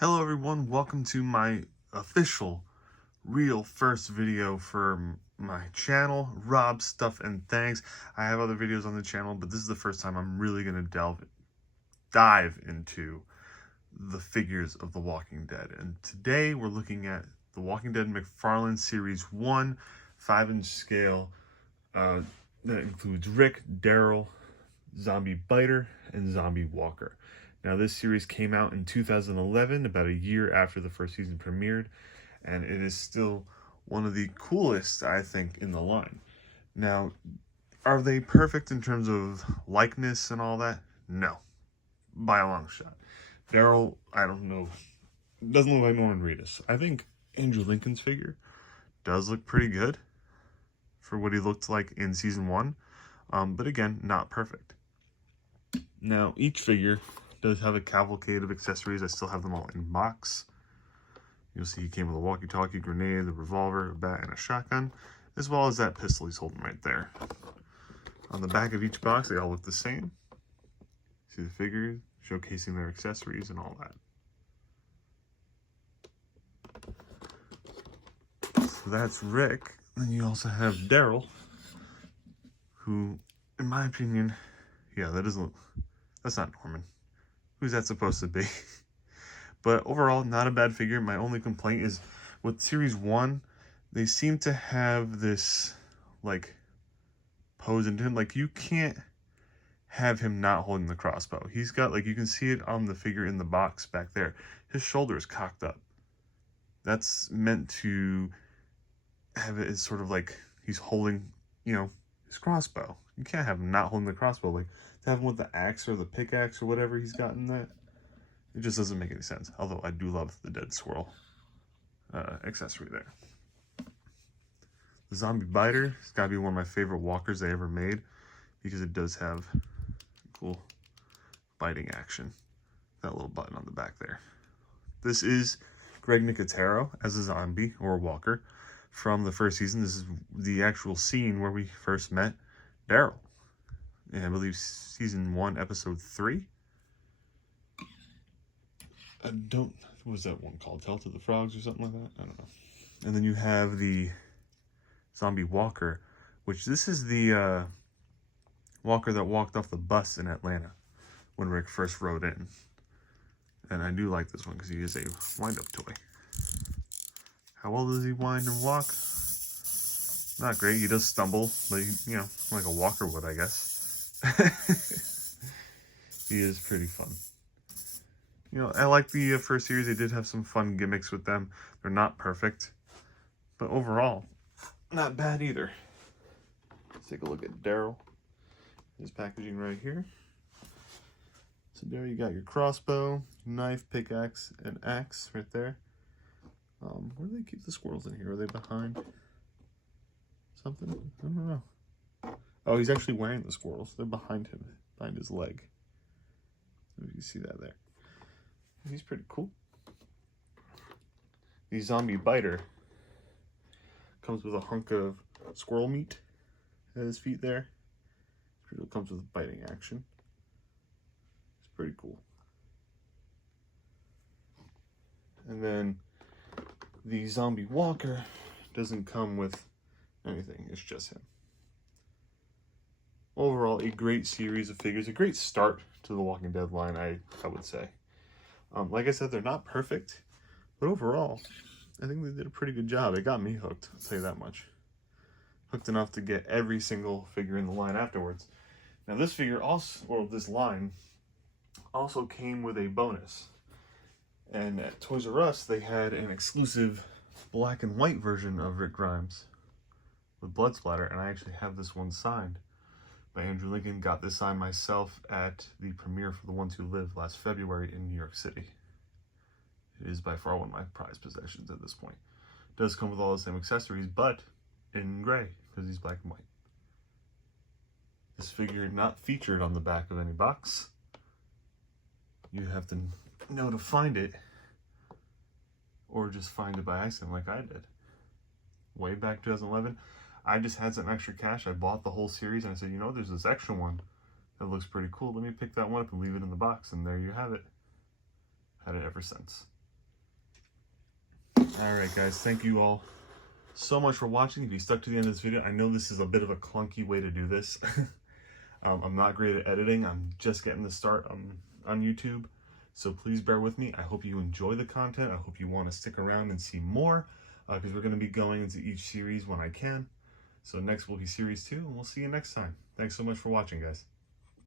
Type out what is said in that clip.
Hello everyone, welcome to my official, real first video for my channel, Rob Stuff and Thanks. I have other videos on the channel, but this is the first time I'm really going to dive into the figures of The Walking Dead. And today we're looking at The Walking Dead Mcfarlane Series 1, 5-inch scale. That includes Rick, Daryl, Zombie Biter, and Zombie Walker. Now, this series came out in 2011, about a year after the first season premiered, and it is still one of the coolest, I think, in the line. Now, are they perfect in terms of likeness and all that? No, by a long shot. Daryl, I don't know, doesn't look like Norman Reedus. I think Andrew Lincoln's figure does look pretty good for what he looked like in season 1, but again, not perfect. Now, each figure does have a cavalcade of accessories. I still have them all in box. You'll see he came with a walkie-talkie, grenade, a revolver, a bat, and a shotgun, as well as that pistol he's holding right there. On the back of each box, they all look the same. See the figures showcasing their accessories and all that. So that's Rick. Then you also have Daryl, who, in my opinion, yeah, that's not Norman. Who's that supposed to be? But overall, not a bad figure. My only complaint is with Series 1, they seem to have this, like, pose into him. Like, you can't have him not holding the crossbow. He's got, like, you can see it on the figure in the box back there. His shoulder is cocked up. That's meant to have it as sort of like he's holding, his crossbow. You can't have him not holding the crossbow. Like, to have him with the axe or the pickaxe or whatever he's got in that, it just doesn't make any sense. Although I do love the dead squirrel accessory there. The Zombie Biter has got to be one of my favorite walkers they ever made, because it does have cool biting action. That little button on the back there. This is Greg Nicotero as a zombie or a walker from the first season. This is the actual scene where we first met Daryl. And I believe season 1, episode 3. What was that one called? Tell to the Frogs or something like that? I don't know. And then you have the Zombie Walker, which this is the walker that walked off the bus in Atlanta when Rick first rode in. And I do like this one because he is a wind-up toy. How well does he wind and walk? Not great. He does stumble, but like a walker would, I guess. He is pretty fun. I like the first series. They did have some fun gimmicks with them. They're not perfect, but overall, not bad either. Let's take a look at Daryl. His packaging right here. So there you got your crossbow, knife, pickaxe, and axe right there. Where do they keep the squirrels in here? Are they behind something? I don't know. Oh, he's actually wearing the squirrels. They're behind him, behind his leg. You can see that there. He's pretty cool. The Zombie Biter comes with a hunk of squirrel meat at his feet there. It comes with biting action. It's pretty cool. And then the Zombie Walker doesn't come with anything. It's just him. Overall, a great series of figures. A great start to the Walking Dead line, I would say. Like I said, they're not perfect, but overall, I think they did a pretty good job. It got me hooked, I'll tell you that much. Hooked enough to get every single figure in the line afterwards. Now, this figure also, or this line, also came with a bonus. And at Toys R Us, they had an exclusive black and white version of Rick Grimes with blood splatter, and I actually have this one signed by Andrew Lincoln. Got this signed myself at the premiere for The Ones Who Live last February in New York City. It is by far one of my prized possessions at this point. It does come with all the same accessories, but in gray, because he's black and white. This figure not featured on the back of any box. You have to know to find it, or just find it by accident like I did. Way back 2011. I just had some extra cash. I bought the whole series, and I said, there's this extra one that looks pretty cool. Let me pick that one up and leave it in the box, and there you have it. Had it ever since. Alright guys, thank you all so much for watching. If you stuck to the end of this video, I know this is a bit of a clunky way to do this. I'm not great at editing. I'm just getting the start on YouTube. So please bear with me. I hope you enjoy the content. I hope you want to stick around and see more, because we're going to be going into each series when I can. So next will be series 2, and we'll see you next time. Thanks so much for watching, guys.